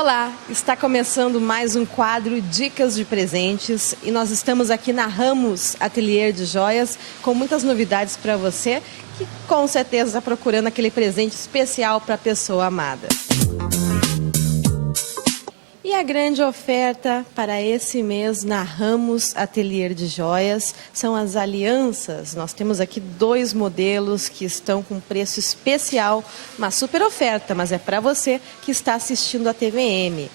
Olá, está começando mais um quadro Dicas de Presentes e nós estamos aqui na Ramos Atelier de Joias com muitas novidades para você que com certeza está procurando aquele presente especial para a pessoa amada. E a grande oferta para esse mês na Ramos Atelier de Joias são as alianças. Nós temos aqui 2 modelos que estão com preço especial, uma super oferta, mas é para você que está assistindo a TVM.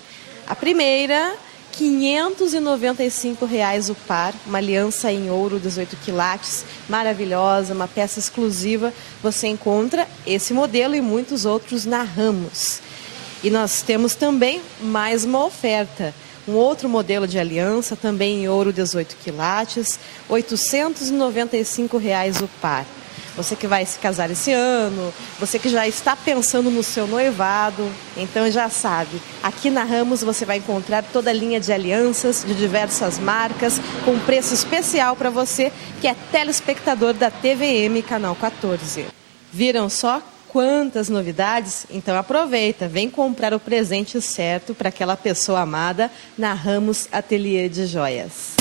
A primeira, R$ 595 o par, uma aliança em ouro 18 quilates, maravilhosa, uma peça exclusiva. Você encontra esse modelo e muitos outros na Ramos. E nós temos também mais uma oferta, um outro modelo de aliança, também em ouro 18 quilates, R$ 895 o par. Você que vai se casar esse ano, você que já está pensando no seu noivado, então já sabe, aqui na Ramos você vai encontrar toda a linha de alianças de diversas marcas, com preço especial para você que é telespectador da TVM Canal 14. Viram só? Quantas novidades? Então aproveita, vem comprar o presente certo para aquela pessoa amada na Ramos Atelier de Joias.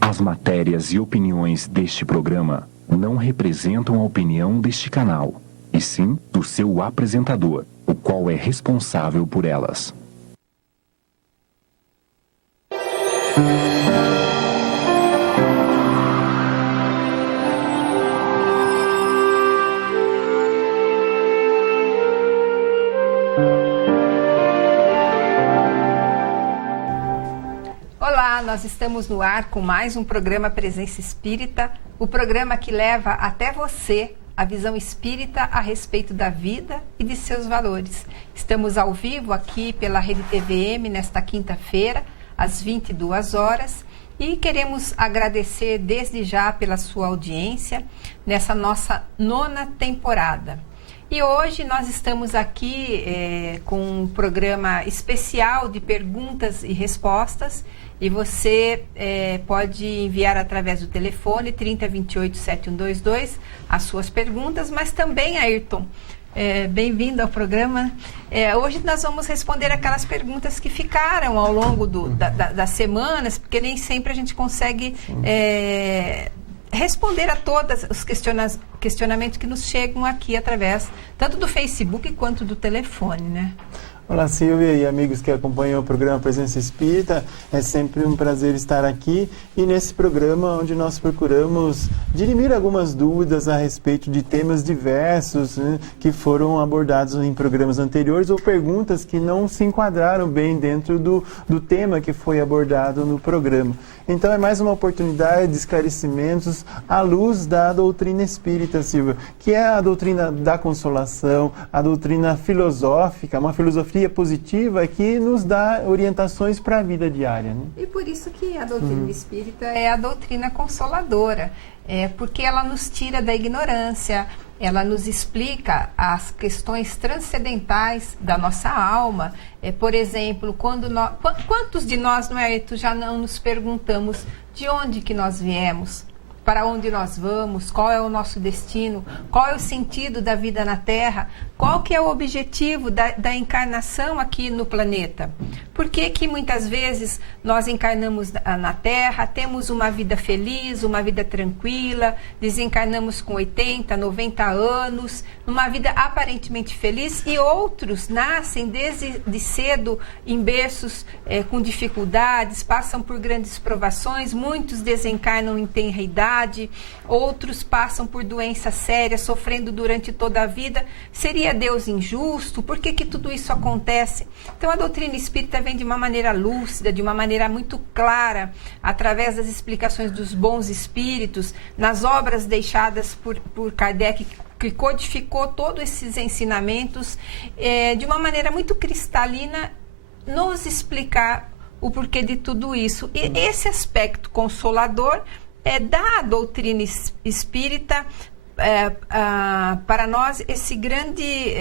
As matérias e opiniões deste programa não representam a opinião deste canal, e sim do seu apresentador, o qual é responsável por elas. Olá, nós estamos no ar com mais um programa Presença Espírita, o programa que leva até você a visão espírita a respeito da vida e de seus valores. Estamos ao vivo aqui pela Rede TVM nesta quinta-feira, às 22 horas, e queremos agradecer desde já pela sua audiência nessa nossa 9ª temporada. E hoje nós estamos aqui com um programa especial de perguntas e respostas, e você pode enviar através do telefone 3028-7122 as suas perguntas, mas também, Ayrton, bem-vindo ao programa. Hoje nós vamos responder aquelas perguntas que ficaram ao longo das semanas, porque nem sempre a gente consegue responder a todos os questionamentos que nos chegam aqui através tanto do Facebook quanto do telefone, né? Olá, Silvia e amigos que acompanham o programa Presença Espírita. É sempre um prazer estar aqui e nesse programa onde nós procuramos dirimir algumas dúvidas a respeito de temas diversos, né, que foram abordados em programas anteriores ou perguntas que não se enquadraram bem dentro do tema que foi abordado no programa. Então é mais uma oportunidade de esclarecimentos à luz da doutrina espírita, Silvia, que é a doutrina da consolação, a doutrina filosófica, uma filosofia positiva que nos dá orientações para a vida diária, né? E por isso que a doutrina espírita é a doutrina consoladora, porque ela nos tira da ignorância, ela nos explica as questões transcendentais da nossa alma. Por exemplo, quantos de nós, não é, já não nos perguntamos de onde que nós viemos? Para onde nós vamos, qual é o nosso destino, qual é o sentido da vida na Terra, qual que é o objetivo da encarnação aqui no planeta. Por que que muitas vezes nós encarnamos na Terra, temos uma vida feliz, uma vida tranquila, desencarnamos com 80, 90 anos, numa vida aparentemente feliz, e outros nascem desde cedo em berços com dificuldades, passam por grandes provações, muitos desencarnam em tenra idade, outros passam por doenças sérias, sofrendo durante toda a vida. Seria Deus injusto? Por que que tudo isso acontece? Então a doutrina espírita vem de uma maneira lúcida, de uma maneira muito clara, através das explicações dos bons espíritos, nas obras deixadas por Kardec, que codificou todos esses ensinamentos de uma maneira muito cristalina, nos explicar o porquê de tudo isso. E esse aspecto consolador da doutrina espírita para nós esse grande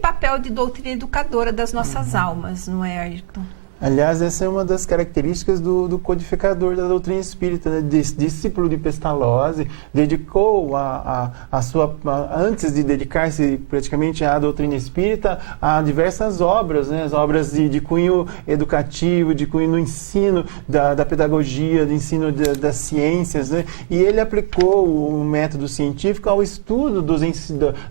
papel de doutrina educadora das nossas almas, não é, Ayrton? Aliás, essa é uma das características do codificador da doutrina espírita, né? Discípulo de Pestalozzi, dedicou antes de dedicar-se praticamente à doutrina espírita, a diversas obras, né? As obras de cunho educativo, de cunho no ensino da pedagogia, do ensino das ciências, né? E ele aplicou o método científico ao estudo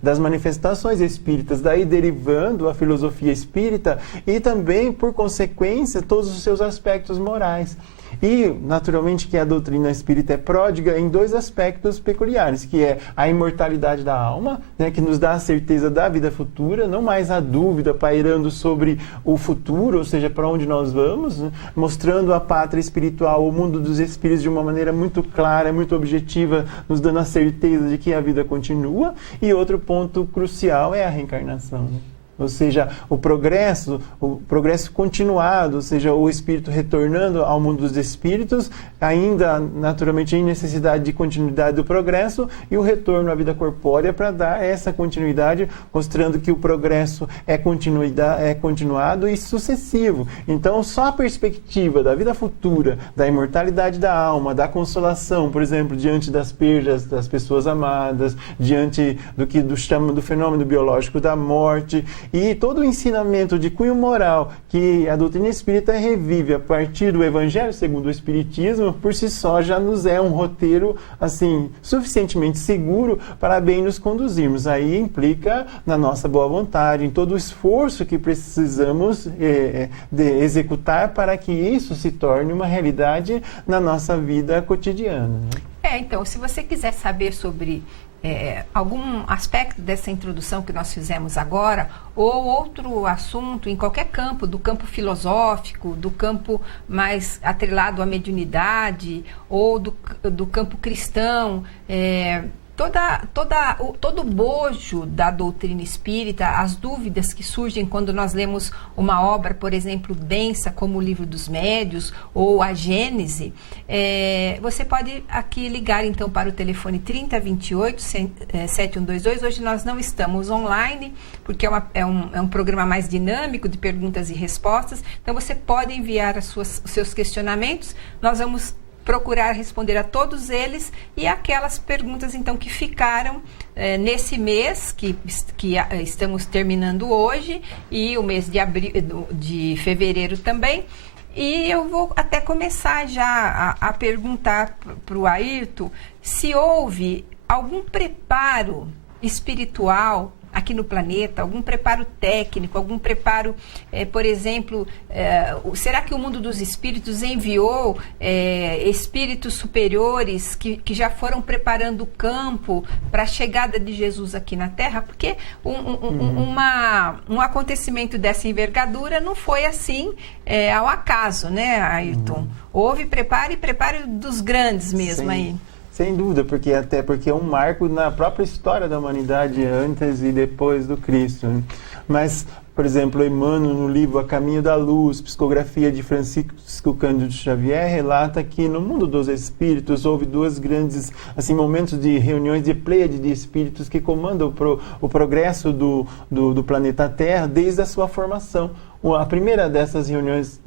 das manifestações espíritas, daí derivando a filosofia espírita e também, por consequência, todos os seus aspectos morais. E, naturalmente, que a doutrina espírita é pródiga em dois aspectos peculiares, que é a imortalidade da alma, né, que nos dá a certeza da vida futura, não mais a dúvida pairando sobre o futuro, ou seja, para onde nós vamos, né, mostrando a pátria espiritual, o mundo dos espíritos de uma maneira muito clara, muito objetiva, nos dando a certeza de que a vida continua. E outro ponto crucial é a reencarnação, né? Ou seja, o progresso continuado, ou seja, o espírito retornando ao mundo dos espíritos, ainda naturalmente em necessidade de continuidade do progresso, e o retorno à vida corpórea para dar essa continuidade, mostrando que o progresso é continuado e sucessivo. Então, só a perspectiva da vida futura, da imortalidade da alma, da consolação, por exemplo, diante das perdas das pessoas amadas, diante do fenômeno biológico da morte, e todo o ensinamento de cunho moral que a doutrina espírita revive a partir do Evangelho segundo o Espiritismo, por si só já nos é um roteiro assim suficientemente seguro para bem nos conduzirmos. Aí implica na nossa boa vontade, em todo o esforço que precisamos executar para que isso se torne uma realidade na nossa vida cotidiana, né? Então, se você quiser saber sobre algum aspecto dessa introdução que nós fizemos agora, ou outro assunto em qualquer campo, do campo filosófico, do campo mais atrelado à mediunidade, ou do campo cristão, todo o bojo da doutrina espírita, as dúvidas que surgem quando nós lemos uma obra, por exemplo, densa como o Livro dos Médiuns ou a Gênese, você pode aqui ligar então para o telefone 3028-7122. Hoje nós não estamos online, porque é um programa mais dinâmico de perguntas e respostas, então você pode enviar os seus questionamentos, nós vamos procurar responder a todos eles e aquelas perguntas então que ficaram nesse mês que estamos terminando hoje e o mês de fevereiro também. E eu vou até começar já a perguntar para o Ayrton se houve algum preparo espiritual aqui no planeta, algum preparo técnico, algum preparo, por exemplo, será que o mundo dos espíritos enviou espíritos superiores que já foram preparando o campo para a chegada de Jesus aqui na Terra? Porque um acontecimento dessa envergadura não foi assim ao acaso, né, Ayrton? Houve preparo dos grandes mesmo. Sim. Aí. Sem dúvida, porque é um marco na própria história da humanidade antes e depois do Cristo, né? Mas, por exemplo, Emmanuel, no livro A Caminho da Luz, psicografia de Francisco Cândido Xavier, relata que no mundo dos espíritos houve dois grandes momentos de reuniões de pleiade de espíritos que comandam o progresso do planeta Terra desde a sua formação. A primeira dessas reuniões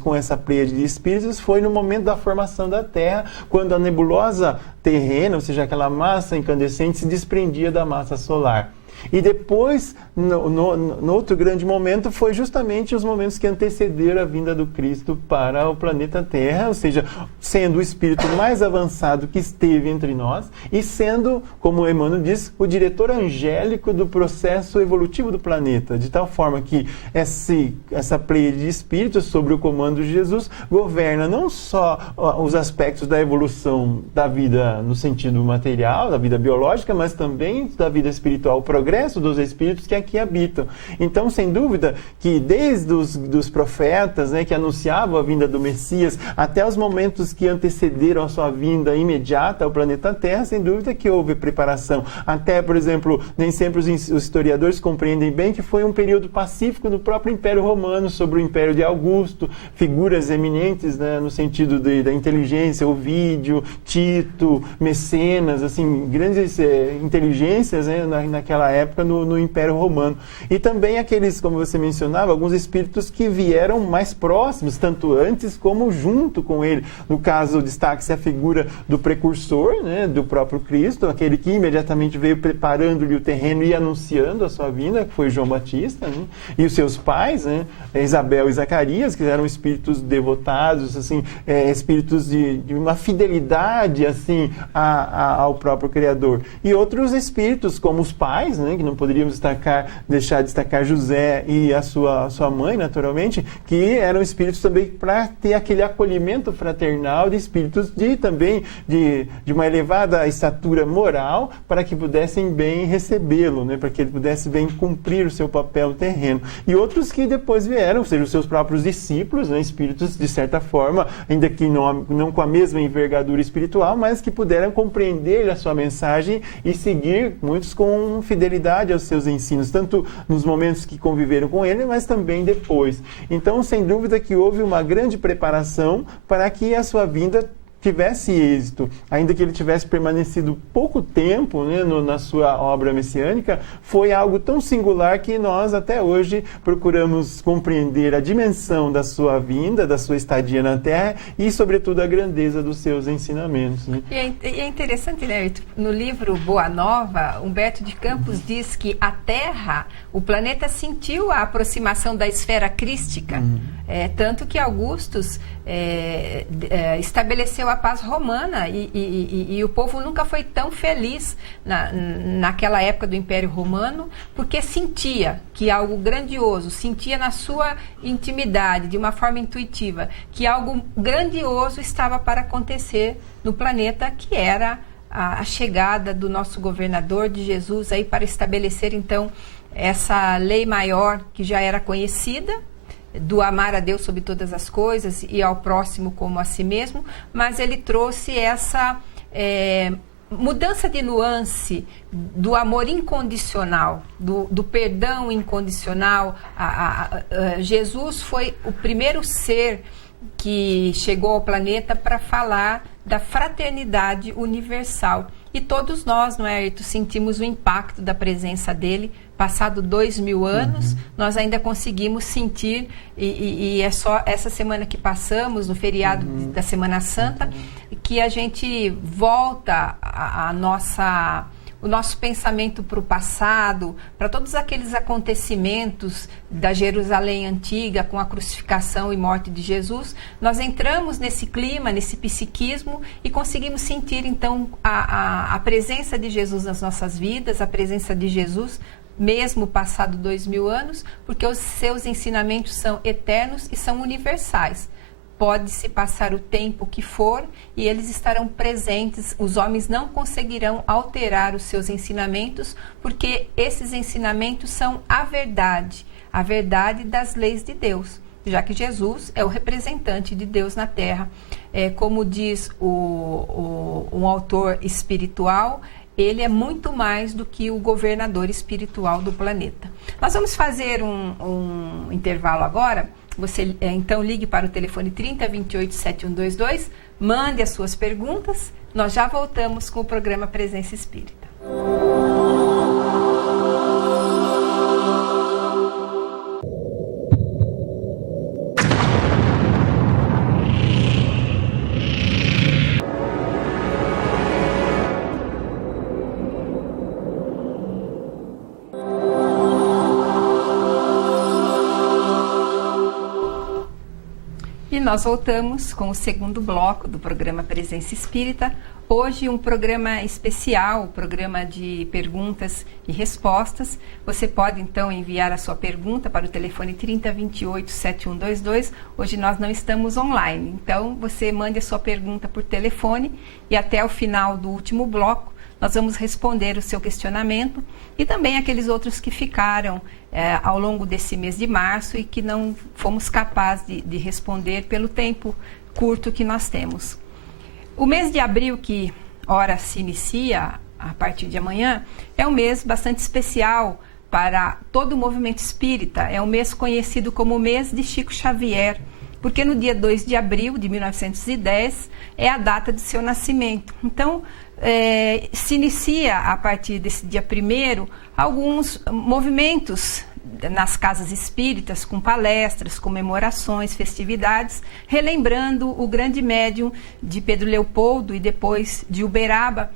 com essa pleiade de espíritos foi no momento da formação da Terra, quando a nebulosa terrena, ou seja, aquela massa incandescente, se desprendia da massa solar. E depois, no outro grande momento, foi justamente os momentos que antecederam a vinda do Cristo para o planeta Terra, ou seja, sendo o espírito mais avançado que esteve entre nós e sendo, como Emmanuel diz, o diretor angélico do processo evolutivo do planeta, de tal forma que essa pleiade de espíritos, sob o comando de Jesus, governa não só os aspectos da evolução da vida no sentido material, da vida biológica, mas também da vida espiritual progressiva, progresso dos espíritos que aqui habitam. Então, sem dúvida, que desde os profetas, né, que anunciavam a vinda do Messias, até os momentos que antecederam a sua vinda imediata ao planeta Terra, sem dúvida que houve preparação. Até, por exemplo, nem sempre os historiadores compreendem bem que foi um período pacífico no próprio Império Romano, sobre o Império de Augusto, figuras eminentes, né, no sentido da inteligência, Ovídio, Tito, Mecenas, assim, grandes inteligências, né, naquela época no Império Romano. E também aqueles, como você mencionava, alguns espíritos que vieram mais próximos, tanto antes como junto com ele. No caso, destaque-se a figura do precursor, né, do próprio Cristo, aquele que imediatamente veio preparando-lhe o terreno e anunciando a sua vinda, que foi João Batista, né, e os seus pais, né, Isabel e Zacarias, que eram espíritos devotados, assim, espíritos de uma fidelidade, assim, ao próprio Criador. E outros espíritos, como os pais, né, que não poderíamos deixar de destacar José e a sua mãe, naturalmente, que eram espíritos também para ter aquele acolhimento fraternal de espíritos também de uma elevada estatura moral, para que pudessem bem recebê-lo, né, para que ele pudesse bem cumprir o seu papel terreno. E outros que depois vieram, ou seja, os seus próprios discípulos, né, espíritos de certa forma, ainda que não com a mesma envergadura espiritual, mas que puderam compreender a sua mensagem e seguir, muitos com fidelidade aos seus ensinos, tanto nos momentos que conviveram com ele, mas também depois. Então, sem dúvida que houve uma grande preparação para que a sua vinda tivesse êxito, ainda que ele tivesse permanecido pouco tempo, né, na sua obra messiânica, foi algo tão singular que nós até hoje procuramos compreender a dimensão da sua vinda, da sua estadia na Terra e, sobretudo, a grandeza dos seus ensinamentos. Né? E é interessante, né? No livro Boa Nova, Humberto de Campos diz que a Terra, o planeta sentiu a aproximação da esfera crística, tanto que Augustus estabeleceu a paz romana e o povo nunca foi tão feliz naquela época do Império Romano, porque sentia que algo grandioso, sentia na sua intimidade, de uma forma intuitiva, que algo grandioso estava para acontecer no planeta, que era a chegada do nosso governador, de Jesus, aí para estabelecer então essa lei maior que já era conhecida, do amar a Deus sobre todas as coisas e ao próximo como a si mesmo, mas ele trouxe essa mudança de nuance do amor incondicional, do perdão incondicional. Jesus foi o primeiro ser que chegou ao planeta para falar da fraternidade universal. E todos nós, não é, Ayrton, sentimos o impacto da presença dele. Passado 2000 anos, nós ainda conseguimos sentir, e é só essa semana que passamos, no feriado da Semana Santa, que a gente volta o nosso pensamento para o passado, para todos aqueles acontecimentos da Jerusalém antiga, com a crucificação e morte de Jesus. Nós entramos nesse clima, nesse psiquismo, e conseguimos sentir, então, a presença de Jesus nas nossas vidas, a presença de Jesus, mesmo passado 2000 anos, porque os seus ensinamentos são eternos e são universais. Pode-se passar o tempo que for e eles estarão presentes. Os homens não conseguirão alterar os seus ensinamentos, porque esses ensinamentos são a verdade das leis de Deus, já que Jesus é o representante de Deus na Terra. Como diz um autor espiritual, ele é muito mais do que o governador espiritual do planeta. Nós vamos fazer um intervalo agora. Você, então, ligue para o telefone 3028-7122, mande as suas perguntas. Nós já voltamos com o programa Presença Espírita. E nós voltamos com o segundo bloco do programa Presença Espírita. Hoje um programa especial, programa de perguntas e respostas. Você pode então enviar a sua pergunta para o telefone 3028-7122. Hoje nós não estamos online, então você mande a sua pergunta por telefone e até o final do último bloco nós vamos responder o seu questionamento e também aqueles outros que ficaram ao longo desse mês de março e que não fomos capazes de responder pelo tempo curto que nós temos. O mês de abril, que ora se inicia a partir de amanhã, é um mês bastante especial para todo o movimento espírita. É um mês conhecido como o mês de Chico Xavier, porque no dia 2 de abril de 1910 é a data de seu nascimento. Então, se inicia a partir desse dia 1º alguns movimentos nas casas espíritas, com palestras, comemorações, festividades, relembrando o grande médium de Pedro Leopoldo e depois de Uberaba,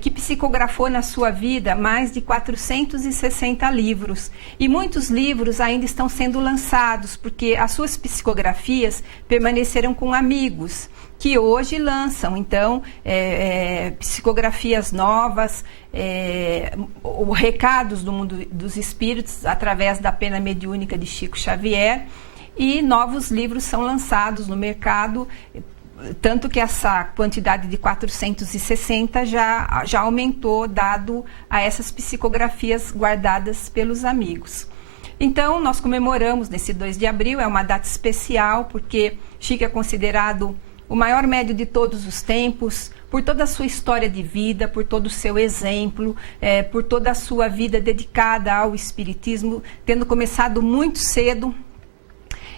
que psicografou na sua vida mais de 460 livros. E muitos livros ainda estão sendo lançados, porque as suas psicografias permaneceram com amigos, que hoje lançam, então, psicografias novas, recados do mundo dos espíritos, através da pena mediúnica de Chico Xavier, e novos livros são lançados no mercado, tanto que essa quantidade de 460 já aumentou, dado a essas psicografias guardadas pelos amigos. Então, nós comemoramos nesse 2 de abril, é uma data especial, porque Chico é considerado o maior médium de todos os tempos, por toda a sua história de vida, por todo o seu exemplo, por toda a sua vida dedicada ao espiritismo, tendo começado muito cedo.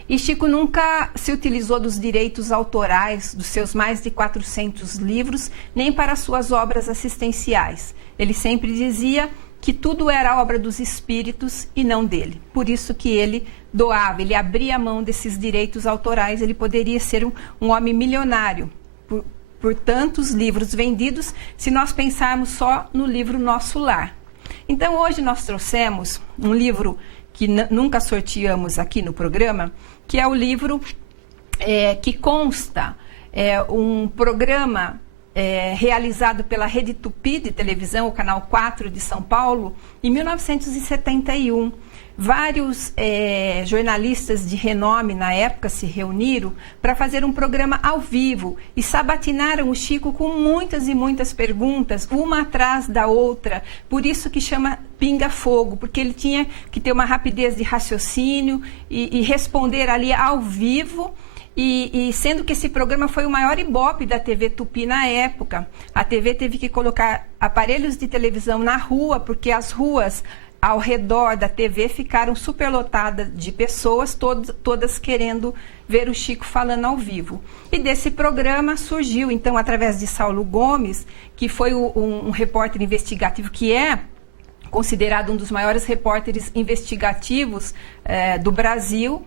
E Chico nunca se utilizou dos direitos autorais dos seus mais de 400 livros, nem para suas obras assistenciais. Ele sempre dizia que tudo era obra dos espíritos e não dele. Por isso que ele doava, ele abria a mão desses direitos autorais. Ele poderia ser um homem milionário por tantos livros vendidos, se nós pensarmos só no livro Nosso Lar. Então, hoje nós trouxemos um livro que nunca sorteamos aqui no programa, que é o livro que consta um programa realizado pela Rede Tupi de televisão, o Canal 4 de São Paulo, em 1971. Vários jornalistas de renome na época se reuniram para fazer um programa ao vivo e sabatinaram o Chico com muitas e muitas perguntas, uma atrás da outra. Por isso que chama pinga-fogo, porque ele tinha que ter uma rapidez de raciocínio e responder ali ao vivo. E sendo que esse programa foi o maior ibope da TV Tupi na época, a TV teve que colocar aparelhos de televisão na rua, porque as ruas ao redor da TV ficaram superlotadas de pessoas, todas querendo ver o Chico falando ao vivo. E desse programa surgiu, então, através de Saulo Gomes, que foi um repórter investigativo, que é considerado um dos maiores repórteres investigativos do Brasil,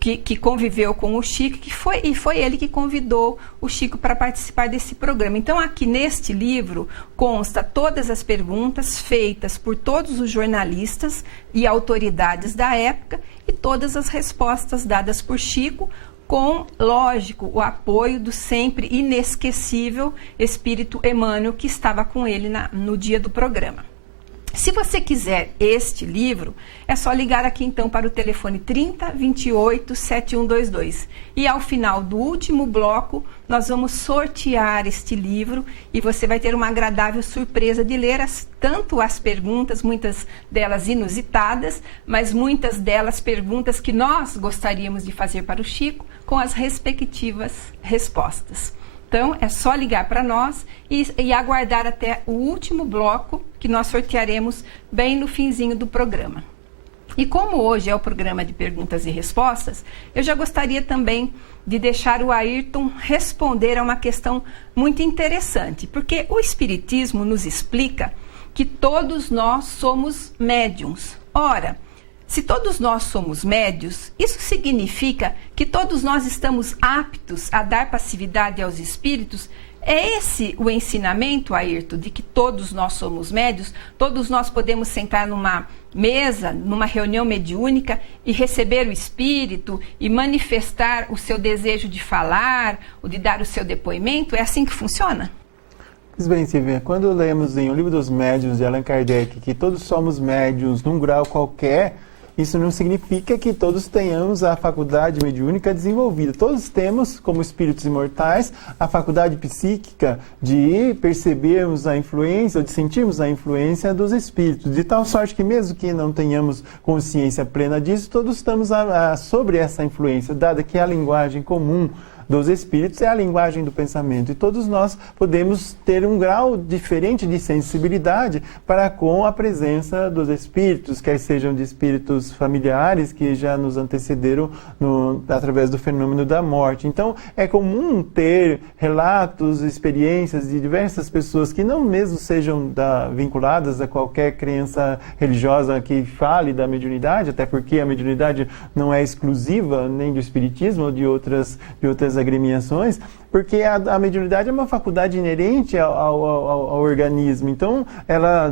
que conviveu com o Chico, e foi ele que convidou o Chico para participar desse programa. Então, aqui neste livro consta todas as perguntas feitas por todos os jornalistas e autoridades da época e todas as respostas dadas por Chico, com, lógico, o apoio do sempre inesquecível Espírito Emmanuel, que estava com ele no dia do programa. Se você quiser este livro, é só ligar aqui então para o telefone 30 28 7122. E ao final do último bloco, nós vamos sortear este livro e você vai ter uma agradável surpresa de ler tanto as perguntas, muitas delas inusitadas, mas muitas delas perguntas que nós gostaríamos de fazer para o Chico, com as respectivas respostas. Então, é só ligar para nós e aguardar até o último bloco, que nós sortearemos bem no finzinho do programa. E como hoje é o programa de perguntas e respostas, eu já gostaria também de deixar o Ayrton responder a uma questão muito interessante, porque o Espiritismo nos explica que todos nós somos médiuns. Ora, se todos nós somos médiuns, isso significa que todos nós estamos aptos a dar passividade aos espíritos? É esse o ensinamento, Ayrton, de que todos nós somos médiuns? Todos nós podemos sentar numa mesa, numa reunião mediúnica e receber o espírito e manifestar o seu desejo de falar ou de dar o seu depoimento? É assim que funciona? Pois bem, Silvia, quando lemos em O Livro dos Médiuns de Allan Kardec que todos somos médiuns num grau qualquer, isso não significa que todos tenhamos a faculdade mediúnica desenvolvida. Todos temos, como espíritos imortais, a faculdade psíquica de percebermos a influência, ou de sentirmos a influência dos espíritos, de tal sorte que mesmo que não tenhamos consciência plena disso, todos estamos sobre essa influência, dada que a linguagem comum dos espíritos é a linguagem do pensamento, e todos nós podemos ter um grau diferente de sensibilidade para com a presença dos espíritos, quer sejam de espíritos familiares que já nos antecederam através do fenômeno da morte. Então é comum ter relatos, experiências de diversas pessoas que não mesmo sejam vinculadas a qualquer crença religiosa que fale da mediunidade, até porque a mediunidade não é exclusiva nem do espiritismo ou de outras agremiações, porque a mediunidade é uma faculdade inerente ao organismo. Então,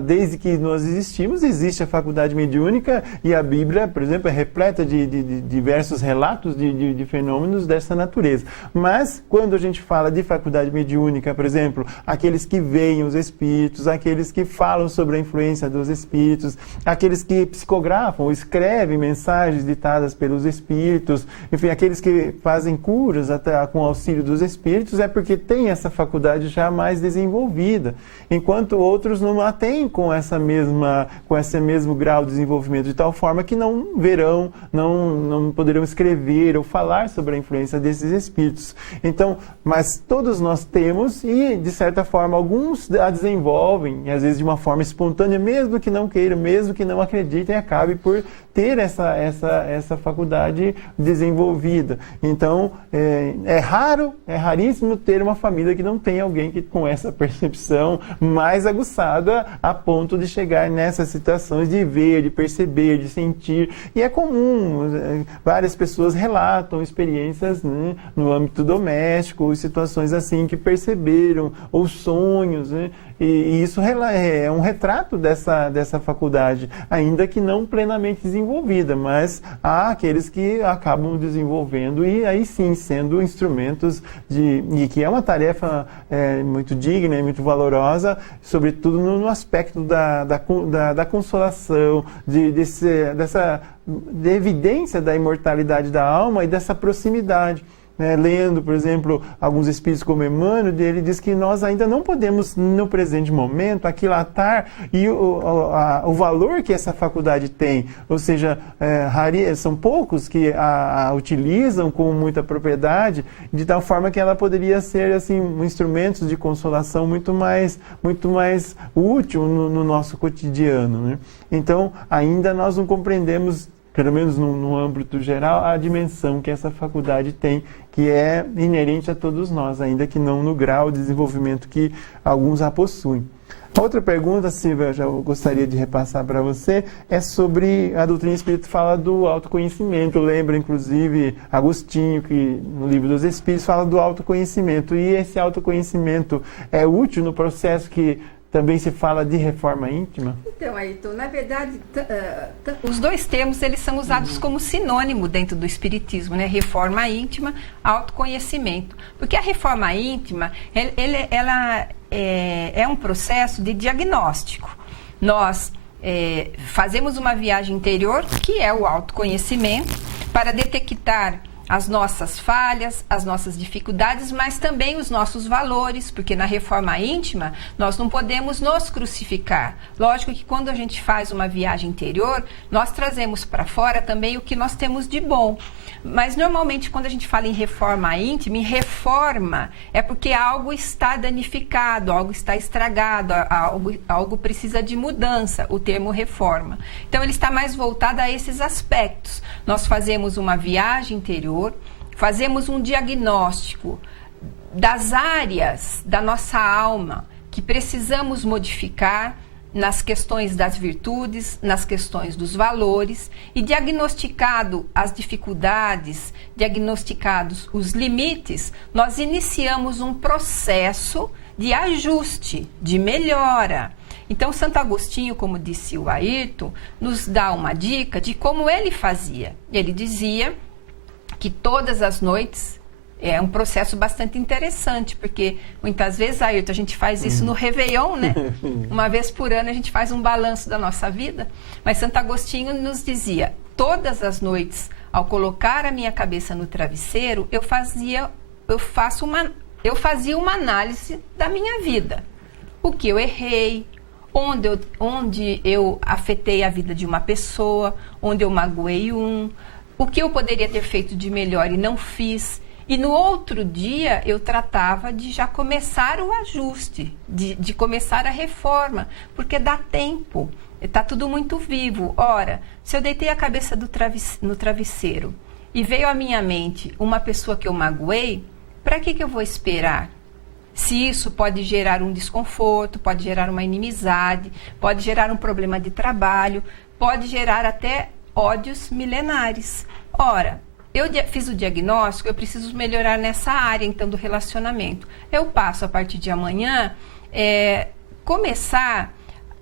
desde que nós existimos, existe a faculdade mediúnica, e a Bíblia, por exemplo, é repleta de diversos relatos de fenômenos dessa natureza. Mas, quando a gente fala de faculdade mediúnica, por exemplo, aqueles que veem os espíritos, aqueles que falam sobre a influência dos espíritos, aqueles que psicografam ou escrevem mensagens ditadas pelos espíritos, enfim, aqueles que fazem curas até com o auxílio dos espíritos, é porque tem essa faculdade já mais desenvolvida, enquanto outros não a têm com esse mesmo grau de desenvolvimento, de tal forma que não verão, não poderão escrever ou falar sobre a influência desses espíritos. Então, mas todos nós temos, e de certa forma alguns a desenvolvem, e às vezes de uma forma espontânea, mesmo que não queiram, mesmo que não acreditem, acabe por ter essa faculdade desenvolvida. Então, é raríssimo ter uma família que não tem alguém com essa percepção mais aguçada a ponto de chegar nessas situações de ver, de perceber, de sentir. E é comum, várias pessoas relatam experiências, né, no âmbito doméstico, ou situações assim que perceberam, ou sonhos, né? E isso é um retrato dessa faculdade, ainda que não plenamente desenvolvida, mas há aqueles que acabam desenvolvendo e aí sim sendo instrumentos e que é uma tarefa muito digna e muito valorosa, sobretudo no aspecto da consolação, dessa evidência da imortalidade da alma e dessa proximidade. Lendo, por exemplo, alguns espíritos como Emmanuel, ele diz que nós ainda não podemos, no presente momento, aquilatar o valor que essa faculdade tem. Ou seja, são poucos que a utilizam com muita propriedade, de tal forma que ela poderia ser assim, um instrumento de consolação muito mais útil no nosso cotidiano, né? Então, ainda nós não compreendemos, pelo menos no âmbito geral, a dimensão que essa faculdade tem, que é inerente a todos nós, ainda que não no grau de desenvolvimento que alguns a possuem. Outra pergunta, Silvia, eu já gostaria de repassar para você, é sobre a doutrina espírita, fala do autoconhecimento. Lembra, inclusive, Agostinho, que no Livro dos Espíritos fala do autoconhecimento. E esse autoconhecimento é útil no processo que também se fala de reforma íntima? Então, Ayrton, na verdade, os dois termos eles são usados como sinônimo dentro do espiritismo, né? Reforma íntima, autoconhecimento. Porque a reforma íntima, ela é um processo de diagnóstico. Nós fazemos uma viagem interior, que é o autoconhecimento, para detectar as nossas falhas, as nossas dificuldades, mas também os nossos valores, porque na reforma íntima nós não podemos nos crucificar. Lógico que quando a gente faz uma viagem interior, nós trazemos para fora também o que nós temos de bom. Mas normalmente quando a gente fala em reforma íntima, em reforma, é porque algo está danificado, algo está estragado, algo precisa de mudança, o termo reforma. Então ele está mais voltado a esses aspectos. Nós fazemos uma viagem interior, fazemos um diagnóstico das áreas da nossa alma que precisamos modificar nas questões das virtudes, nas questões dos valores, e diagnosticado as dificuldades, diagnosticados os limites, nós iniciamos um processo de ajuste, de melhora. Então, Santo Agostinho, como disse o Ayrton, nos dá uma dica de como ele fazia. Ele dizia que todas as noites, é um processo bastante interessante, porque muitas vezes, Ayrton, a gente faz isso no Réveillon, né? Uma vez por ano a gente faz um balanço da nossa vida, mas Santo Agostinho nos dizia, todas as noites, ao colocar a minha cabeça no travesseiro, eu fazia uma análise da minha vida. O que eu errei, onde eu afetei a vida de uma pessoa, onde eu magoei o que eu poderia ter feito de melhor e não fiz. E no outro dia eu tratava de já começar o ajuste, de começar a reforma, porque dá tempo, está tudo muito vivo. Ora, se eu deitei a cabeça no travesseiro e veio à minha mente uma pessoa que eu magoei, para que eu vou esperar? Se isso pode gerar um desconforto, pode gerar uma inimizade, pode gerar um problema de trabalho, pode gerar até ódios milenares. Ora, eu fiz o diagnóstico, eu preciso melhorar nessa área, então, do relacionamento. Eu passo, a partir de amanhã, começar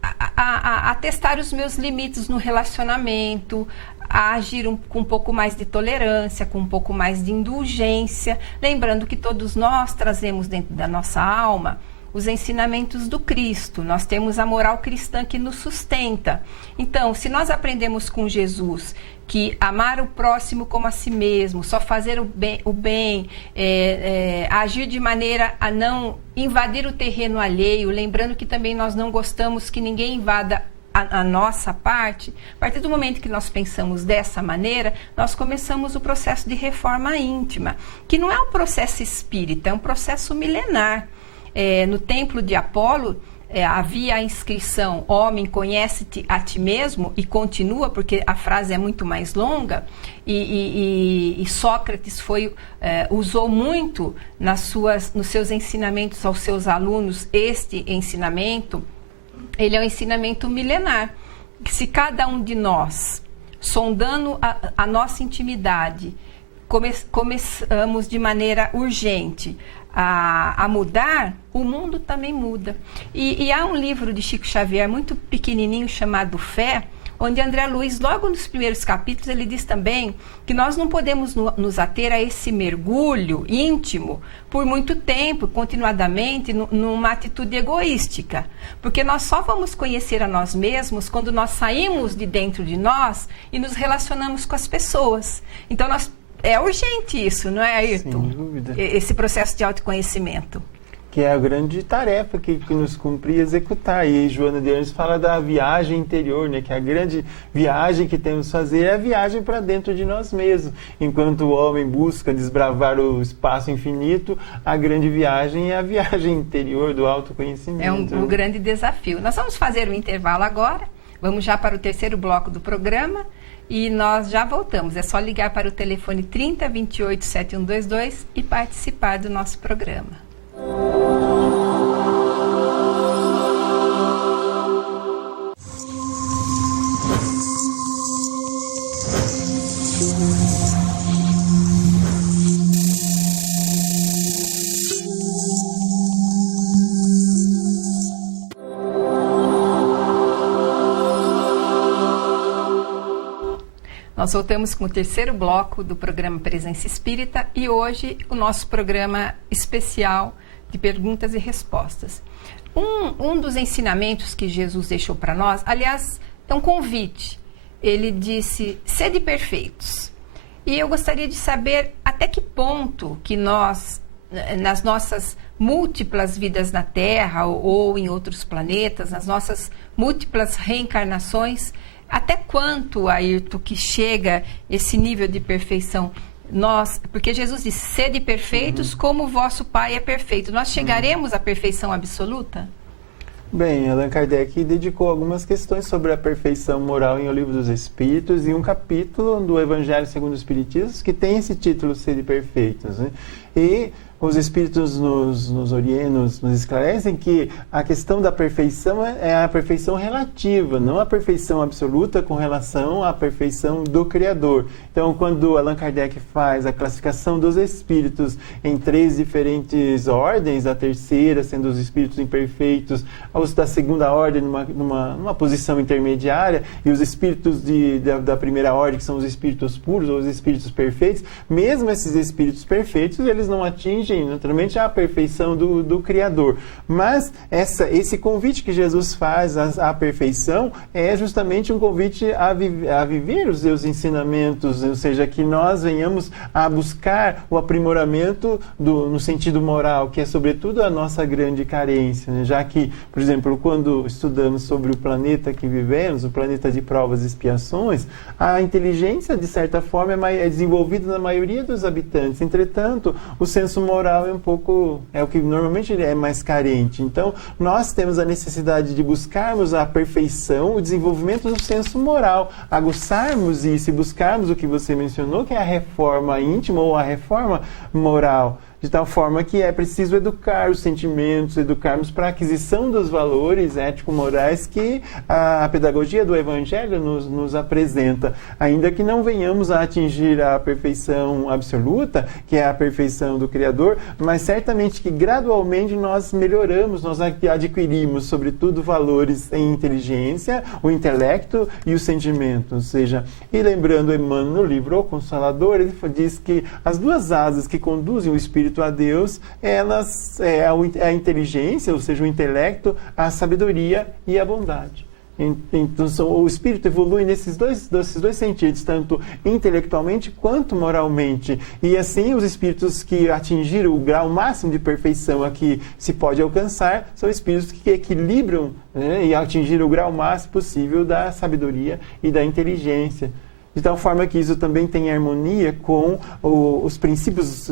a testar os meus limites no relacionamento, a agir com um pouco mais de tolerância, com um pouco mais de indulgência. Lembrando que todos nós trazemos dentro da nossa alma os ensinamentos do Cristo. Nós temos a moral cristã que nos sustenta. Então, se nós aprendemos com Jesus que amar o próximo como a si mesmo, só fazer o bem, agir de maneira a não invadir o terreno alheio, lembrando que também nós não gostamos que ninguém invada a nossa parte, a partir do momento que nós pensamos dessa maneira, nós começamos o processo de reforma íntima, que não é um processo espírita, é um processo milenar. No templo de Apolo, havia a inscrição: homem, conhece-te a ti mesmo, e continua, porque a frase é muito mais longa, e Sócrates usou muito nos seus ensinamentos aos seus alunos. Este ensinamento, ele é um ensinamento milenar. Se cada um de nós, sondando a nossa intimidade, começamos de maneira urgente a mudar, o mundo também muda. E há um livro de Chico Xavier muito pequenininho chamado Fé, onde André Luiz, logo nos primeiros capítulos, ele diz também que nós não podemos nos ater a esse mergulho íntimo por muito tempo, continuadamente, numa atitude egoística. Porque nós só vamos conhecer a nós mesmos quando nós saímos de dentro de nós e nos relacionamos com as pessoas. Então, é urgente isso, não é, Ayrton? Sem dúvida. Esse processo de autoconhecimento. Que é a grande tarefa que nos cumpre executar. E Joana de Anjos fala da viagem interior, né? Que a grande viagem que temos que fazer é a viagem para dentro de nós mesmos. Enquanto o homem busca desbravar o espaço infinito, a grande viagem é a viagem interior do autoconhecimento. É um grande desafio. Nós vamos fazer um intervalo agora. Vamos já para o terceiro bloco do programa. E nós já voltamos. É só ligar para o telefone 30 28 7122 e participar do nosso programa. Nós voltamos com o terceiro bloco do programa Presença Espírita e hoje o nosso programa especial de perguntas e respostas. Um dos ensinamentos que Jesus deixou para nós, aliás, é um convite. Ele disse: sede perfeitos. E eu gostaria de saber até que ponto que nós, nas nossas múltiplas vidas na Terra ou em outros planetas, nas nossas múltiplas reencarnações, até quanto, Ayrton, que chega esse nível de perfeição? Porque Jesus disse: sede perfeitos como o vosso Pai é perfeito. Nós chegaremos à perfeição absoluta? Bem, Allan Kardec dedicou algumas questões sobre a perfeição moral em O Livro dos Espíritos e um capítulo do Evangelho segundo os Espiritismos que tem esse título, Sede Perfeitos, né? E os Espíritos nos esclarecem que a questão da perfeição é a perfeição relativa, não a perfeição absoluta com relação à perfeição do Criador. Então, quando Allan Kardec faz a classificação dos Espíritos em 3 diferentes ordens, a terceira sendo os Espíritos imperfeitos, os da segunda ordem numa posição intermediária, e os Espíritos da primeira ordem, que são os Espíritos puros ou os Espíritos perfeitos, mesmo esses Espíritos perfeitos, eles não atingem naturalmente a perfeição do Criador. Mas esse convite que Jesus faz à perfeição é justamente um convite a viver os seus ensinamentos, ou seja, que nós venhamos a buscar o aprimoramento no sentido moral, que é sobretudo a nossa grande carência, né? Já que, por exemplo, quando estudamos sobre o planeta que vivemos, o planeta de provas e expiações, a inteligência, de certa forma, é desenvolvida na maioria dos habitantes. Entretanto, o senso moral é o que normalmente é mais carente. Então, nós temos a necessidade de buscarmos a perfeição, o desenvolvimento do senso moral, aguçarmos isso e buscarmos o que você mencionou, que é a reforma íntima ou a reforma moral, de tal forma que é preciso educar os sentimentos, educarmos para a aquisição dos valores ético-morais que a pedagogia do Evangelho nos apresenta. Ainda que não venhamos a atingir a perfeição absoluta, que é a perfeição do Criador, mas certamente que gradualmente nós melhoramos, nós adquirimos, sobretudo, valores em inteligência, o intelecto e o sentimento. Ou seja, e lembrando Emmanuel no livro O Consolador, ele diz que as duas asas que conduzem o espírito a Deus, elas é a inteligência, ou seja, o intelecto, a sabedoria e a bondade. Então, o espírito evolui nesses dois sentidos, tanto intelectualmente quanto moralmente. E assim, os espíritos que atingiram o grau máximo de perfeição a que se pode alcançar são espíritos que equilibram, né, e atingiram o grau máximo possível da sabedoria e da inteligência. De tal forma que isso também tem harmonia com os princípios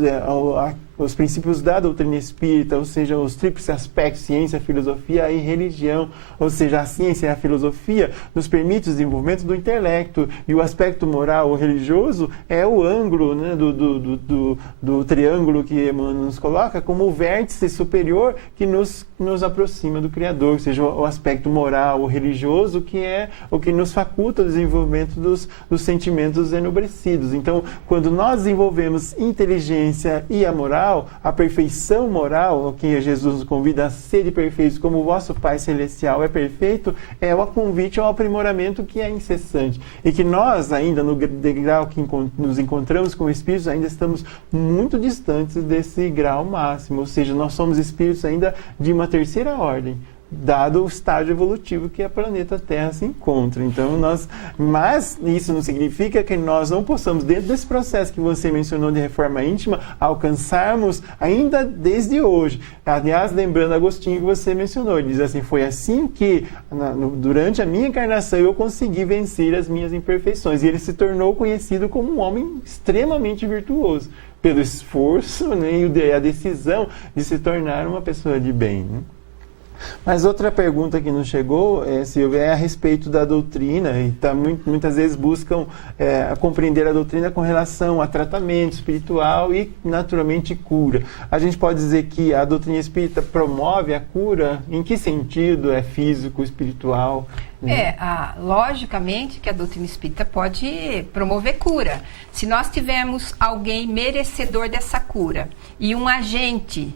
da doutrina espírita, ou seja, os tríplices aspectos, ciência, filosofia e religião. Ou seja, a ciência e a filosofia nos permitem o desenvolvimento do intelecto, e o aspecto moral ou religioso é o ângulo, né, do triângulo que Emmanuel nos coloca como o vértice superior que nos aproxima do Criador, ou seja, o aspecto moral ou religioso, que é o que nos faculta o desenvolvimento dos sentimentos enobrecidos. Então, quando nós desenvolvemos inteligência e a moral, a perfeição moral, que Jesus nos convida a ser perfeitos como o vosso Pai Celestial é perfeito, é o convite ao aprimoramento que é incessante. E que nós, ainda no degrau que nos encontramos com espíritos, ainda estamos muito distantes desse grau máximo. Ou seja, nós somos espíritos ainda de uma terceira ordem, dado o estágio evolutivo que a planeta Terra se encontra. Então, mas isso não significa que nós não possamos, dentro desse processo que você mencionou de reforma íntima, alcançarmos ainda desde hoje. Aliás, lembrando Agostinho que você mencionou, ele diz assim: foi assim que durante a minha encarnação eu consegui vencer as minhas imperfeições. E ele se tornou conhecido como um homem extremamente virtuoso, pelo esforço, né, e a decisão de se tornar uma pessoa de bem, né? Mas outra pergunta que nos chegou, Silvia, é a respeito da doutrina, e muitas vezes buscam compreender a doutrina com relação a tratamento espiritual e, naturalmente, cura. A gente pode dizer que a doutrina espírita promove a cura? Em que sentido? É físico, espiritual? Logicamente que a doutrina espírita pode promover cura. Se nós tivermos alguém merecedor dessa cura e um agente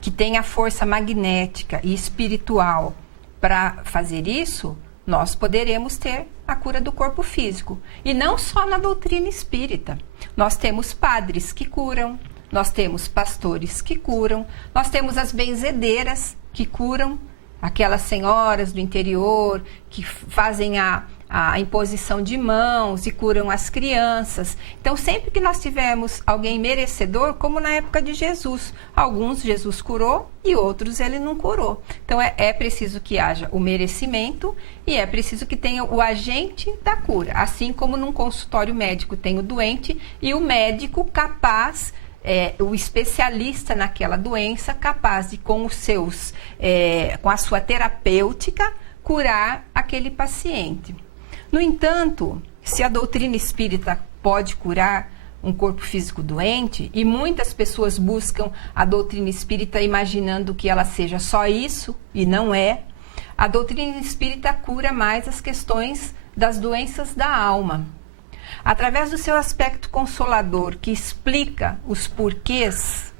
que tem a força magnética e espiritual para fazer isso, nós poderemos ter a cura do corpo físico. E não só na doutrina espírita. Nós temos padres que curam, nós temos pastores que curam, nós temos as benzedeiras que curam, aquelas senhoras do interior que fazem a imposição de mãos e curam as crianças. Então, sempre que nós tivermos alguém merecedor, como na época de Jesus, alguns Jesus curou e outros ele não curou. Então, é preciso que haja o merecimento e é preciso que tenha o agente da cura. Assim como num consultório médico tem o doente e o médico capaz, o especialista naquela doença, capaz de, com a sua terapêutica, curar aquele paciente. No entanto, se a doutrina espírita pode curar um corpo físico doente, e muitas pessoas buscam a doutrina espírita imaginando que ela seja só isso, e não é, a doutrina espírita cura mais as questões das doenças da alma. Através do seu aspecto consolador, que explica os porquês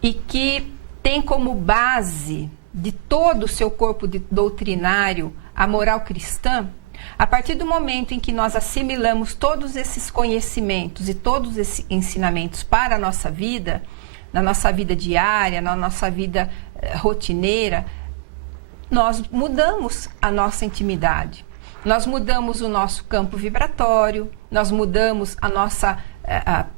e que tem como base de todo o seu corpo doutrinário a moral cristã, a partir do momento em que nós assimilamos todos esses conhecimentos e todos esses ensinamentos para a nossa vida, na nossa vida diária, na nossa vida rotineira, nós mudamos a nossa intimidade. Nós mudamos o nosso campo vibratório, nós mudamos a nossa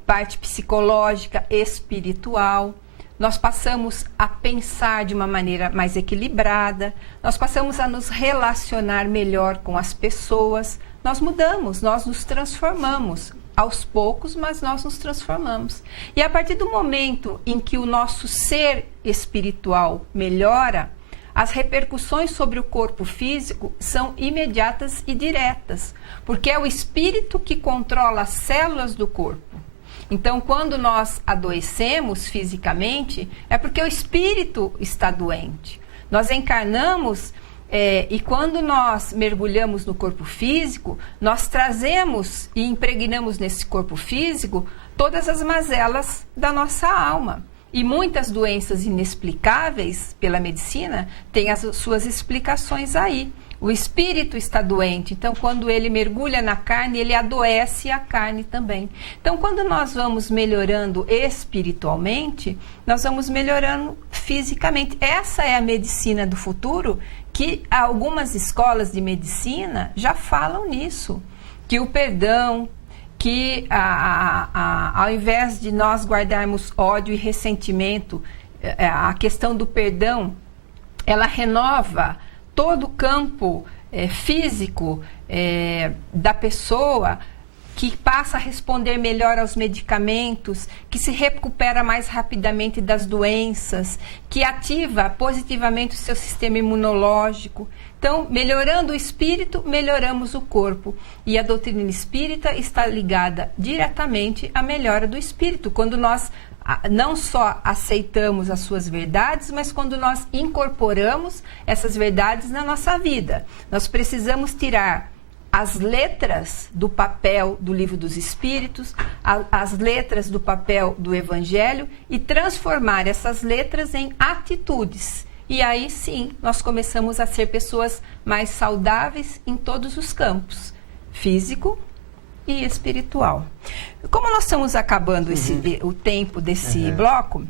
parte psicológica, espiritual. Nós passamos a pensar de uma maneira mais equilibrada, nós passamos a nos relacionar melhor com as pessoas, nós mudamos, nós nos transformamos, aos poucos, mas nós nos transformamos. E a partir do momento em que o nosso ser espiritual melhora, as repercussões sobre o corpo físico são imediatas e diretas, porque é o espírito que controla as células do corpo. Então, quando nós adoecemos fisicamente, é porque o espírito está doente. Nós encarnamos e quando nós mergulhamos no corpo físico, nós trazemos e impregnamos nesse corpo físico todas as mazelas da nossa alma. E muitas doenças inexplicáveis pela medicina têm as suas explicações aí. O espírito está doente, então quando ele mergulha na carne, ele adoece a carne também. Então, quando nós vamos melhorando espiritualmente, nós vamos melhorando fisicamente. Essa é a medicina do futuro, que algumas escolas de medicina já falam nisso, que o perdão, que ao invés de nós guardarmos ódio e ressentimento, a questão do perdão, ela renova todo o campo físico da pessoa, que passa a responder melhor aos medicamentos, que se recupera mais rapidamente das doenças, que ativa positivamente o seu sistema imunológico. Então, melhorando o espírito, melhoramos o corpo. E a doutrina espírita está ligada diretamente à melhora do espírito, quando nós não só aceitamos as suas verdades, mas quando nós incorporamos essas verdades na nossa vida. Nós precisamos tirar as letras do papel do Livro dos Espíritos, as letras do papel do Evangelho e transformar essas letras em atitudes. E aí sim, nós começamos a ser pessoas mais saudáveis em todos os campos, físico e espiritual. Como nós estamos acabando o tempo desse bloco,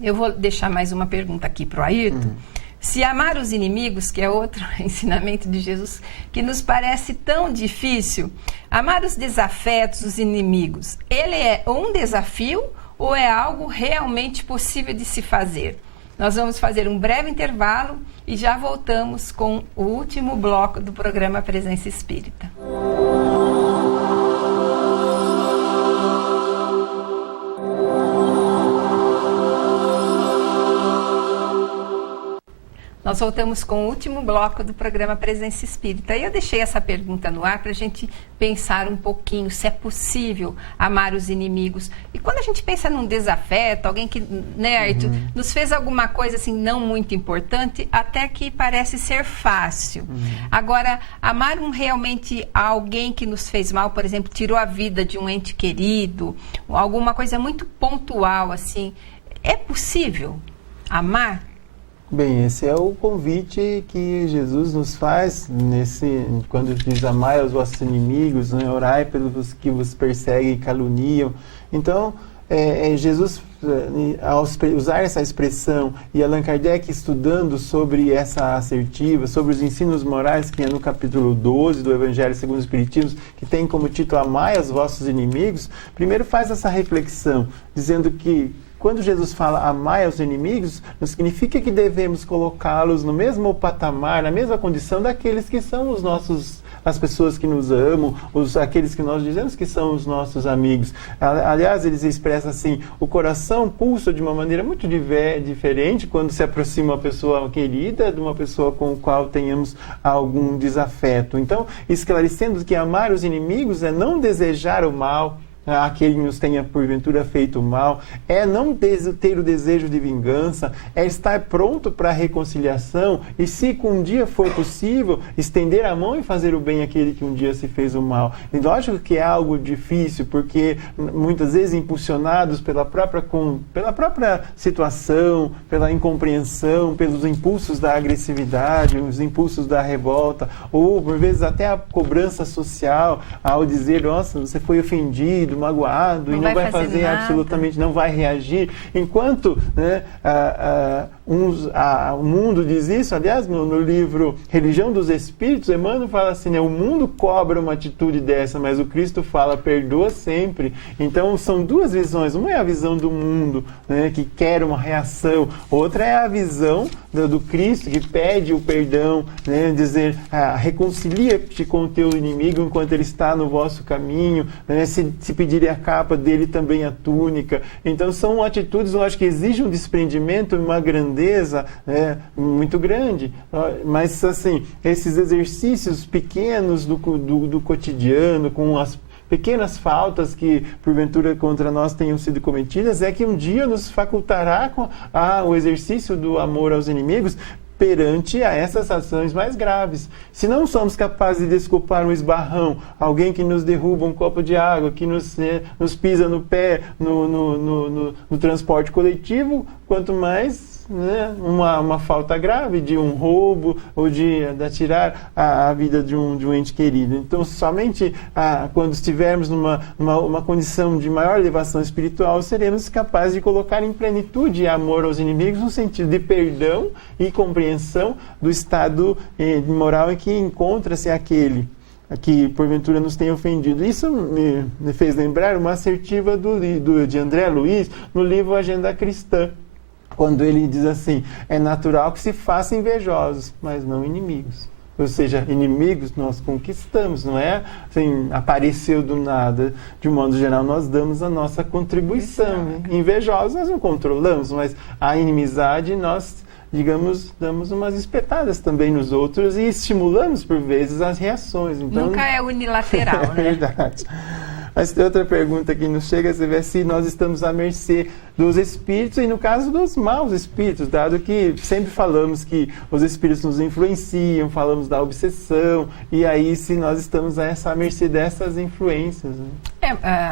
eu vou deixar mais uma pergunta aqui para o Ayrton. Se amar os inimigos, que é outro ensinamento de Jesus, que nos parece tão difícil, amar os desafetos, os inimigos, ele é um desafio ou é algo realmente possível de se fazer? Nós vamos fazer um breve intervalo e já voltamos com o último bloco do programa Presença Espírita. Nós voltamos com o último bloco do programa Presença Espírita. E eu deixei essa pergunta no ar para a gente pensar um pouquinho se é possível amar os inimigos. E quando a gente pensa num desafeto, alguém que, né, Arthur, nos fez alguma coisa assim não muito importante, até que parece ser fácil. Agora, amar realmente alguém que nos fez mal, por exemplo, tirou a vida de um ente querido, alguma coisa muito pontual, assim, é possível amar? Bem, esse é o convite que Jesus nos faz quando diz: amai aos vossos inimigos, né? Orai pelos que vos perseguem e caluniam. Então, Jesus, ao usar essa expressão, e Allan Kardec estudando sobre essa assertiva, sobre os ensinos morais, que é no capítulo 12 do Evangelho segundo o Espiritismo, que tem como título Amai aos vossos inimigos, primeiro faz essa reflexão, dizendo que quando Jesus fala amai aos inimigos, não significa que devemos colocá-los no mesmo patamar, na mesma condição daqueles que são as pessoas que nos amam, aqueles que nós dizemos que são os nossos amigos. Aliás, eles expressam assim: o coração pulsa de uma maneira muito diferente quando se aproxima uma pessoa querida de uma pessoa com a qual tenhamos algum desafeto. Então, esclarecendo que amar os inimigos é não desejar o mal a quem nos tenha porventura feito mal, é não ter o desejo de vingança, é estar pronto para a reconciliação e, se um dia for possível, estender a mão e fazer o bem àquele que um dia se fez o mal. E lógico que é algo difícil, porque muitas vezes impulsionados pela própria situação, pela incompreensão, pelos impulsos da agressividade, os impulsos da revolta, ou por vezes até a cobrança social, ao dizer: nossa, você foi ofendido, ofendido, magoado, e não vai fazer absolutamente, não vai reagir. Enquanto, né, o mundo diz isso, aliás, no livro Religião dos Espíritos, Emmanuel fala assim, né, o mundo cobra uma atitude dessa, mas o Cristo fala, perdoa sempre. Então, são duas visões. Uma é a visão do mundo, né, que quer uma reação. Outra é a visão do Cristo, que pede o perdão, né, dizer, reconcilia-te com o teu inimigo enquanto ele está no vosso caminho, né, se pedir a capa dele, também a túnica. Então, são atitudes, eu acho que exigem um desprendimento, uma grandeza, né, muito grande. Mas, assim, esses exercícios pequenos do cotidiano, com as pequenas faltas que, porventura, contra nós tenham sido cometidas, é que um dia nos facultará o exercício do amor aos inimigos perante a essas ações mais graves. Se não somos capazes de desculpar um esbarrão, alguém que nos derruba um copo de água, que nos pisa no pé no transporte coletivo, quanto mais, né, uma falta grave de um roubo ou de tirar a vida de um ente querido. Então, somente quando estivermos numa condição de maior elevação espiritual, seremos capazes de colocar em plenitude amor aos inimigos, no sentido de perdão e compreensão do estado moral em que encontra-se aquele que porventura nos tem ofendido. Isso me fez lembrar uma assertiva de André Luiz no livro Agenda Cristã, quando ele diz assim, é natural que se façam invejosos, mas não inimigos. Ou seja, inimigos nós conquistamos, não é assim, apareceu do nada. De um modo geral, nós damos a nossa contribuição. Né? Invejosos nós não controlamos, mas a inimizade nós, digamos, damos umas espetadas também nos outros e estimulamos, por vezes, as reações. Então, nunca é unilateral, né? É verdade. Mas tem outra pergunta que nos chega, você vê se nós estamos à mercê dos espíritos e no caso dos maus espíritos, dado que sempre falamos que os espíritos nos influenciam, falamos da obsessão, e aí se nós estamos à mercê dessas influências. Né?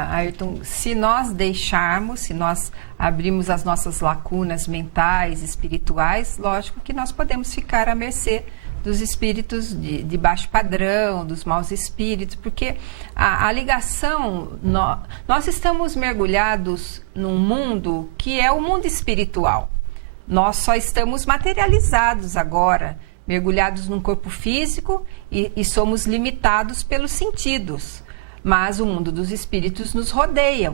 Ayrton, se nós deixarmos, se nós abrirmos as nossas lacunas mentais, espirituais, lógico que nós podemos ficar à mercê dos espíritos de baixo padrão, dos maus espíritos, porque a ligação, nós estamos mergulhados num mundo que é o mundo espiritual. Nós só estamos materializados agora, mergulhados num corpo físico e somos limitados pelos sentidos. Mas o mundo dos espíritos nos rodeia.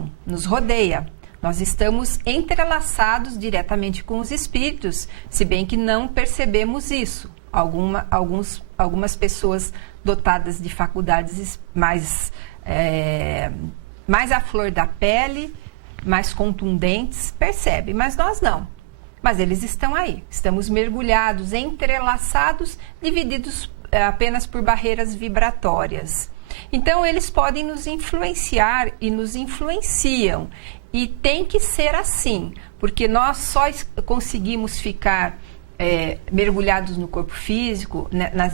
Nós estamos entrelaçados diretamente com os espíritos, se bem que não percebemos isso. Algumas pessoas dotadas de faculdades mais à flor da pele, mais contundentes, percebem, mas nós não. Mas eles estão aí, estamos mergulhados, entrelaçados, divididos apenas por barreiras vibratórias. Então, eles podem nos influenciar e nos influenciam. E tem que ser assim, porque nós só conseguimos ficar mergulhados no corpo físico,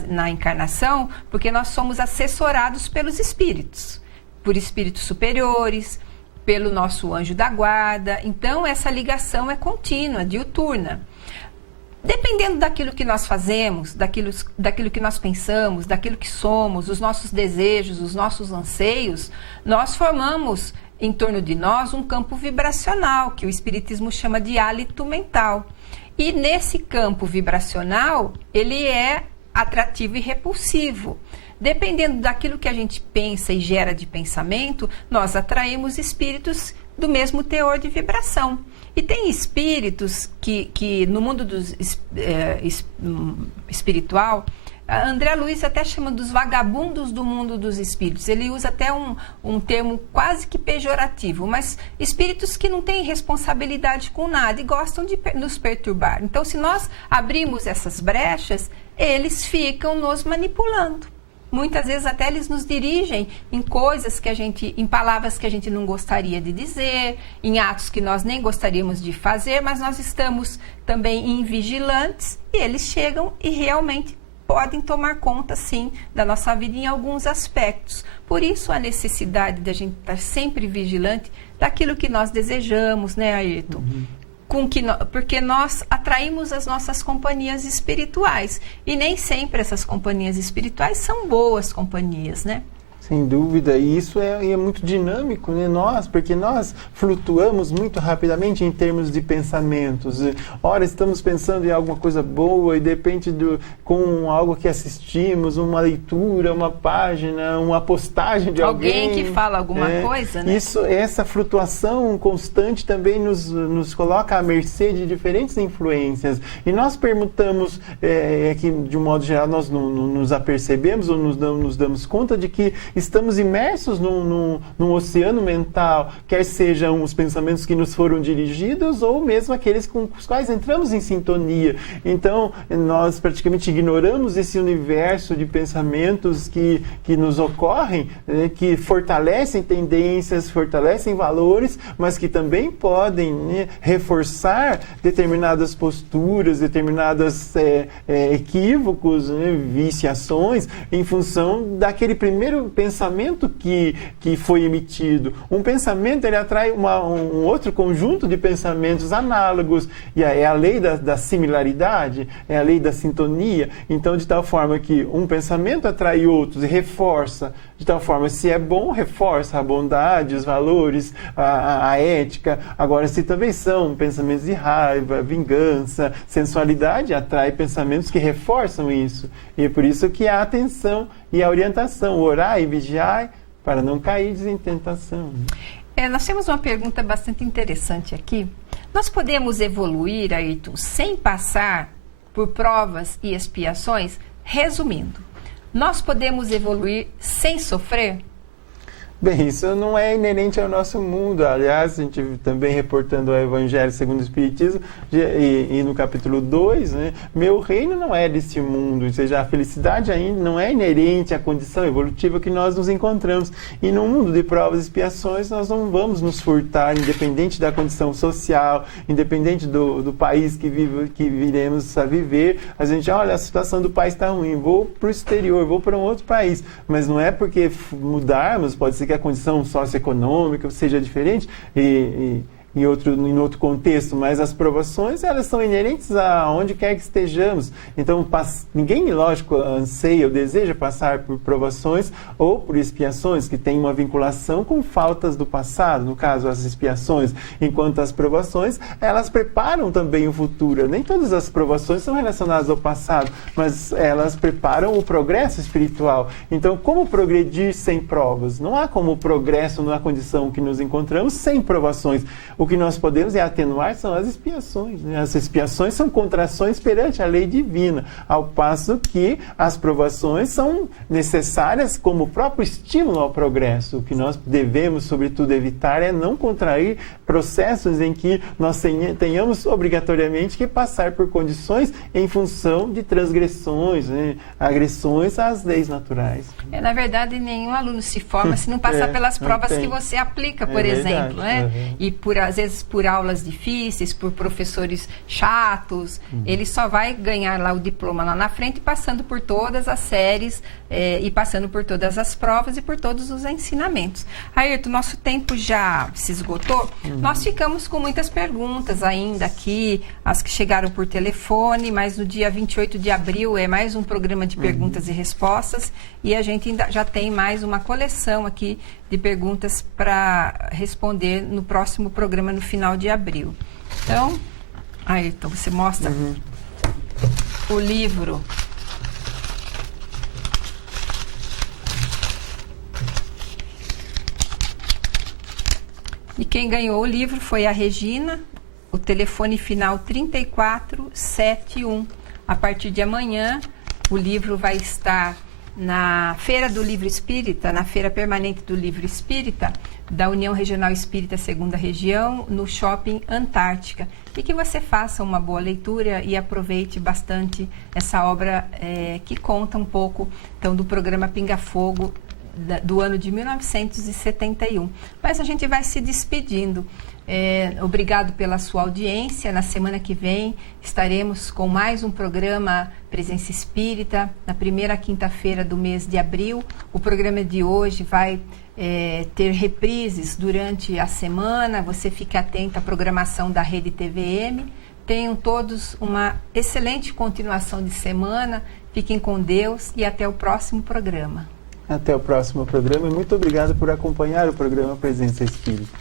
na encarnação, porque nós somos assessorados pelos espíritos, por espíritos superiores, pelo nosso anjo da guarda. Então, essa ligação é contínua, diuturna. Dependendo daquilo que nós fazemos, daquilo que nós pensamos, daquilo que somos, os nossos desejos, os nossos anseios, nós formamos em torno de nós um campo vibracional, que o Espiritismo chama de hálito mental. E nesse campo vibracional, ele é atrativo e repulsivo. Dependendo daquilo que a gente pensa e gera de pensamento, nós atraímos espíritos do mesmo teor de vibração. E tem espíritos que no mundo espiritual, André Luiz até chama dos vagabundos do mundo dos espíritos. Ele usa até um termo quase que pejorativo, mas espíritos que não têm responsabilidade com nada e gostam de nos perturbar. Então, se nós abrimos essas brechas, eles ficam nos manipulando. Muitas vezes até eles nos dirigem em coisas em palavras que a gente não gostaria de dizer, em atos que nós nem gostaríamos de fazer, mas nós estamos também invigilantes e eles chegam e realmente podem tomar conta, sim, da nossa vida em alguns aspectos. Por isso, a necessidade de a gente estar sempre vigilante daquilo que nós desejamos, né, Ayrton? Uhum. Porque nós atraímos as nossas companhias espirituais. E nem sempre essas companhias espirituais são boas companhias, né? Sem dúvida, e isso é muito dinâmico, né? Porque nós flutuamos muito rapidamente em termos de pensamentos. Ora, estamos pensando em alguma coisa boa e de repente com algo que assistimos, uma leitura, uma página, uma postagem de alguém. Alguém que fala alguma coisa, né? Essa flutuação constante também nos coloca à mercê de diferentes influências. E nós permutamos, que de um modo geral nós não nos apercebemos ou nos damos conta de que estamos imersos num oceano mental, quer sejam os pensamentos que nos foram dirigidos ou mesmo aqueles com os quais entramos em sintonia. Então, nós praticamente ignoramos esse universo de pensamentos que nos ocorrem, né, que fortalecem tendências, fortalecem valores, mas que também podem, né, reforçar determinadas posturas, determinados equívocos, né, viciações, em função daquele primeiro pensamento que foi emitido. Um pensamento, ele atrai um outro conjunto de pensamentos análogos, e é a lei da similaridade, é a lei da sintonia. Então, de tal forma que um pensamento atrai outros e reforça, de tal forma, se é bom, reforça a bondade, os valores, a ética. Agora, se também são pensamentos de raiva, vingança, sensualidade, atrai pensamentos que reforçam isso. E é por isso que a atenção e a orientação, orar e vigiar, para não cair em tentação. Nós temos uma pergunta bastante interessante aqui. Nós podemos evoluir, Ayrton, sem passar por provas e expiações? Resumindo, nós podemos evoluir sem sofrer? Bem, isso não é inerente ao nosso mundo. Aliás, a gente também reportando o Evangelho segundo o Espiritismo, e no capítulo 2, né, meu reino não é deste mundo, ou seja, a felicidade ainda não é inerente à condição evolutiva que nós nos encontramos. E no mundo de provas e expiações, nós não vamos nos furtar, independente da condição social, independente do país que viremos a viver. A gente, olha, a situação do país está ruim, vou para o exterior, vou para um outro país. Mas não é porque mudarmos, pode ser que a condição socioeconômica seja diferente em outro contexto, mas as provações, elas são inerentes a onde quer que estejamos. Então, ninguém, lógico, anseia ou deseja passar por provações ou por expiações que têm uma vinculação com faltas do passado, no caso, as expiações, enquanto as provações, elas preparam também o futuro. Nem todas as provações são relacionadas ao passado, mas elas preparam o progresso espiritual. Então, como progredir sem provas? Não há como progresso na condição que nos encontramos sem provações. O que nós podemos atenuar são as expiações, né? As expiações são contrações perante a lei divina, ao passo que as provações são necessárias como próprio estímulo ao progresso. O que nós devemos, sobretudo, evitar é não contrair processos em que nós tenhamos obrigatoriamente que passar por condições em função de transgressões, né? Agressões às leis naturais. Na verdade, nenhum aluno se forma se não passar pelas provas que você aplica, por exemplo, né? Uhum. E às vezes por aulas difíceis, por professores chatos, ele só vai ganhar lá o diploma lá na frente, passando por todas as séries e passando por todas as provas e por todos os ensinamentos. Ayrton, nosso tempo já se esgotou. Nós ficamos com muitas perguntas ainda aqui, as que chegaram por telefone, mas no dia 28 de abril é mais um programa de perguntas e respostas, e a gente ainda já tem mais uma coleção aqui de perguntas para responder no próximo programa no final de abril. Então, Ayrton, você mostra o livro. E quem ganhou o livro foi a Regina, o telefone final 3471. A partir de amanhã, o livro vai estar na Feira do Livro Espírita, na Feira Permanente do Livro Espírita, da União Regional Espírita Segunda Região, no Shopping Antártica. E que você faça uma boa leitura e aproveite bastante essa obra que conta um pouco então, do programa Pinga Fogo do ano de 1971. Mas a gente vai se despedindo. Obrigado pela sua audiência. Na semana que vem estaremos com mais um programa Presença Espírita, na primeira quinta-feira do mês de abril. O programa de hoje vai ter reprises durante a semana. Você fique atento à programação da Rede TVM. Tenham todos uma excelente continuação de semana. Fiquem com Deus e até o próximo programa. Até o próximo programa e muito obrigado por acompanhar o programa Presença Espírita.